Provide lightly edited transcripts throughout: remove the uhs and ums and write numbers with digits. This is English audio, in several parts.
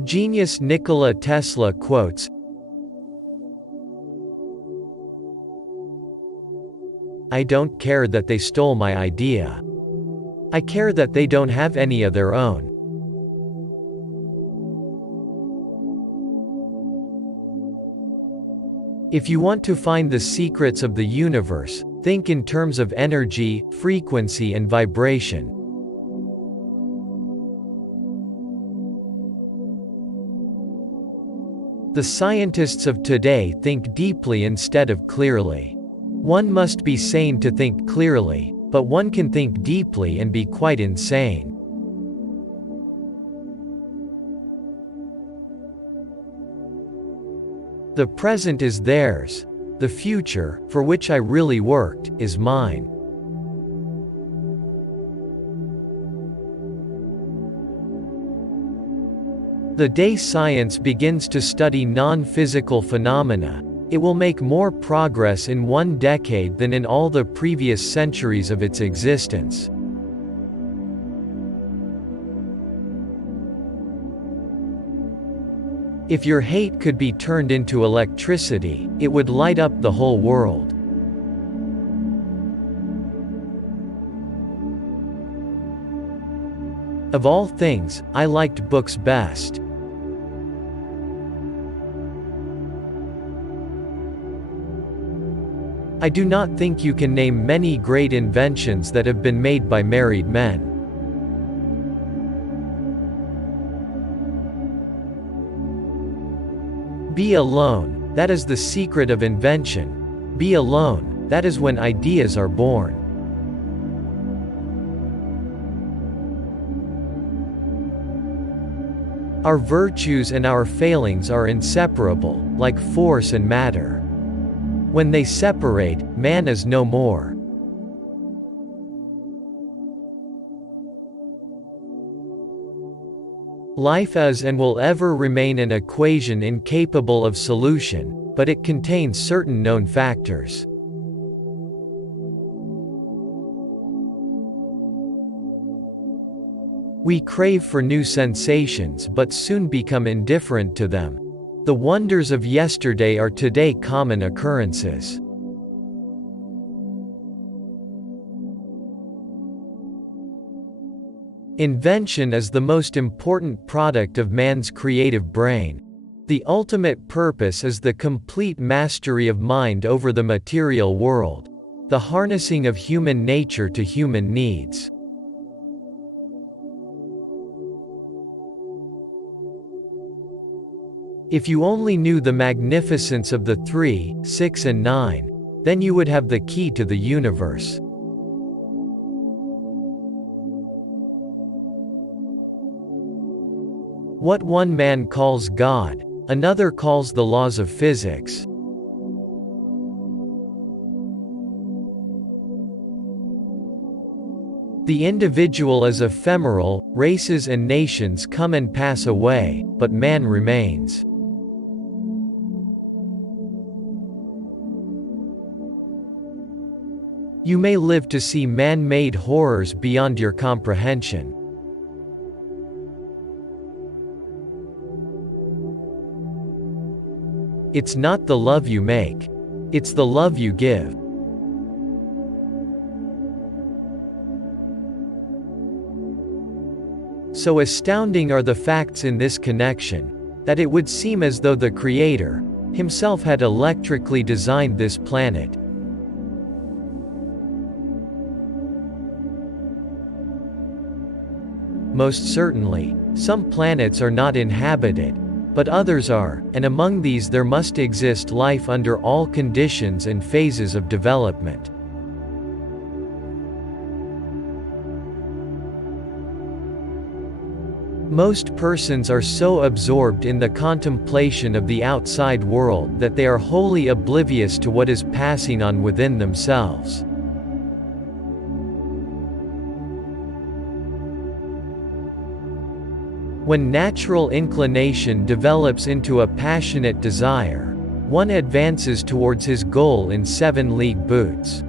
Genius Nikola Tesla Quotes. I don't care that they stole my idea. I care that they don't have any of their own. If you want to find the secrets of the universe, think in terms of energy, frequency and vibration. The scientists of today think deeply instead of clearly. One must be sane to think clearly, but one can think deeply and be quite insane. The present is theirs. The future, for which I really worked, is mine. The day science begins to study non-physical phenomena, it will make more progress in 1 decade than in all the previous centuries of its existence. If your hate could be turned into electricity, it would light up the whole world. Of all things, I liked books best. I do not think you can name many great inventions that have been made by married men. Be alone, that is the secret of invention. Be alone, that is when ideas are born. Our virtues and our failings are inseparable, like force and matter. When they separate, man is no more. Life is and will ever remain an equation incapable of solution, but it contains certain known factors. We crave for new sensations but soon become indifferent to them. The wonders of yesterday are today common occurrences. Invention is the most important product of man's creative brain. The ultimate purpose is the complete mastery of mind over the material world, the harnessing of human nature to human needs. If you only knew the magnificence of the 3, 6 and 9, then you would have the key to the universe. What one man calls God, another calls the laws of physics. The individual is ephemeral, races and nations come and pass away, but man remains. You may live to see man-made horrors beyond your comprehension. It's not the love you make. It's the love you give. So astounding are the facts in this connection, that it would seem as though the Creator himself had electrically designed this planet. Most certainly, some planets are not inhabited, but others are, and among these there must exist life under all conditions and phases of development. Most persons are so absorbed in the contemplation of the outside world that they are wholly oblivious to what is passing on within themselves. When natural inclination develops into a passionate desire, one advances towards his goal in 7-league boots.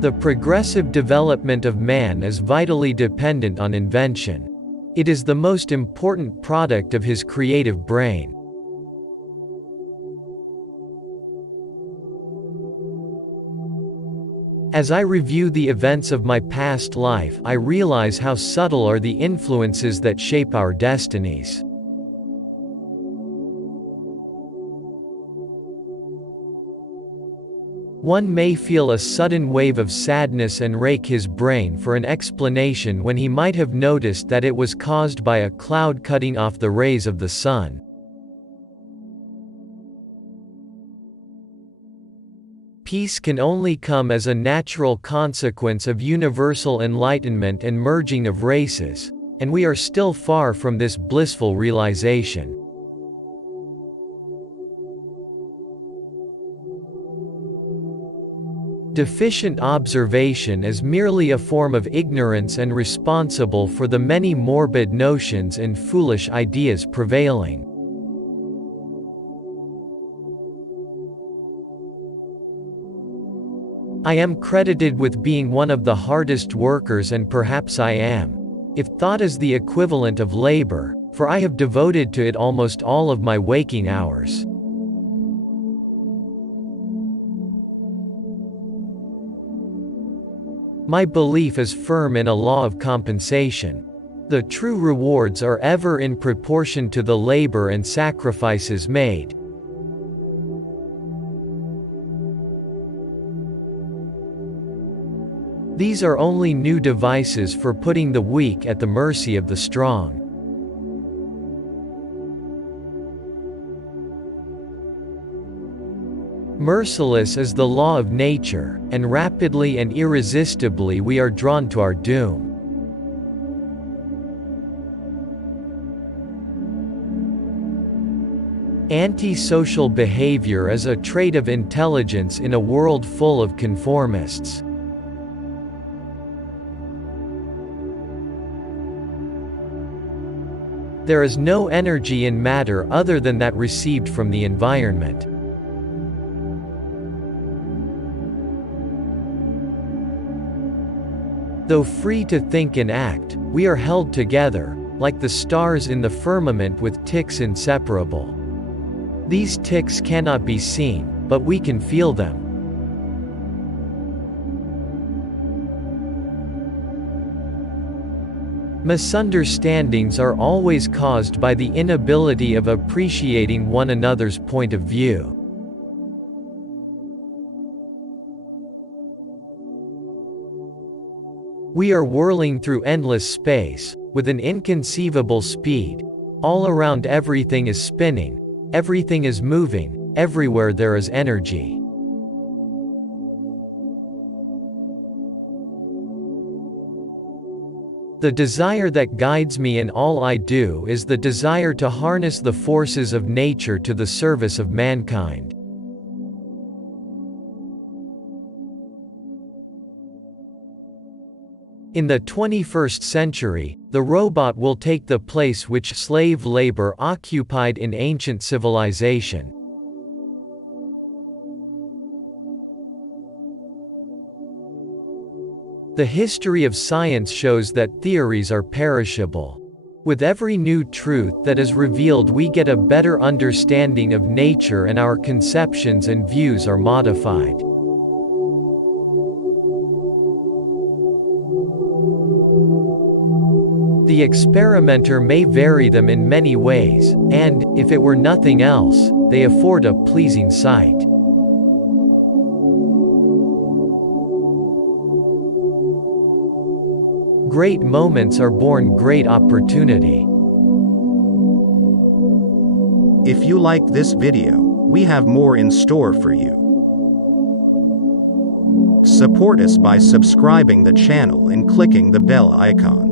The progressive development of man is vitally dependent on invention. It is the most important product of his creative brain. As I review the events of my past life, I realize how subtle are the influences that shape our destinies. One may feel a sudden wave of sadness and rake his brain for an explanation when he might have noticed that it was caused by a cloud cutting off the rays of the sun. Peace can only come as a natural consequence of universal enlightenment and merging of races, and we are still far from this blissful realization. Deficient observation is merely a form of ignorance and responsible for the many morbid notions and foolish ideas prevailing. I am credited with being one of the hardest workers, and perhaps I am, if thought is the equivalent of labor, for I have devoted to it almost all of my waking hours. My belief is firm in a law of compensation. The true rewards are ever in proportion to the labor and sacrifices made. These are only new devices for putting the weak at the mercy of the strong. Merciless is the law of nature, and rapidly and irresistibly we are drawn to our doom. Antisocial behavior is a trait of intelligence in a world full of conformists. There is no energy in matter other than that received from the environment. Though free to think and act, we are held together, like the stars in the firmament, with ticks inseparable. These ticks cannot be seen, but we can feel them. Misunderstandings are always caused by the inability of appreciating one another's point of view. We are whirling through endless space, with an inconceivable speed. All around everything is spinning, everything is moving, everywhere there is energy. The desire that guides me in all I do is the desire to harness the forces of nature to the service of mankind. In the 21st century, the robot will take the place which slave labor occupied in ancient civilization. The history of science shows that theories are perishable. With every new truth that is revealed, we get a better understanding of nature, and our conceptions and views are modified. The experimenter may vary them in many ways, and, if it were nothing else, they afford a pleasing sight. Great moments are born great opportunity. If you like this video, we have more in store for you. Support us by subscribing the channel and clicking the bell icon.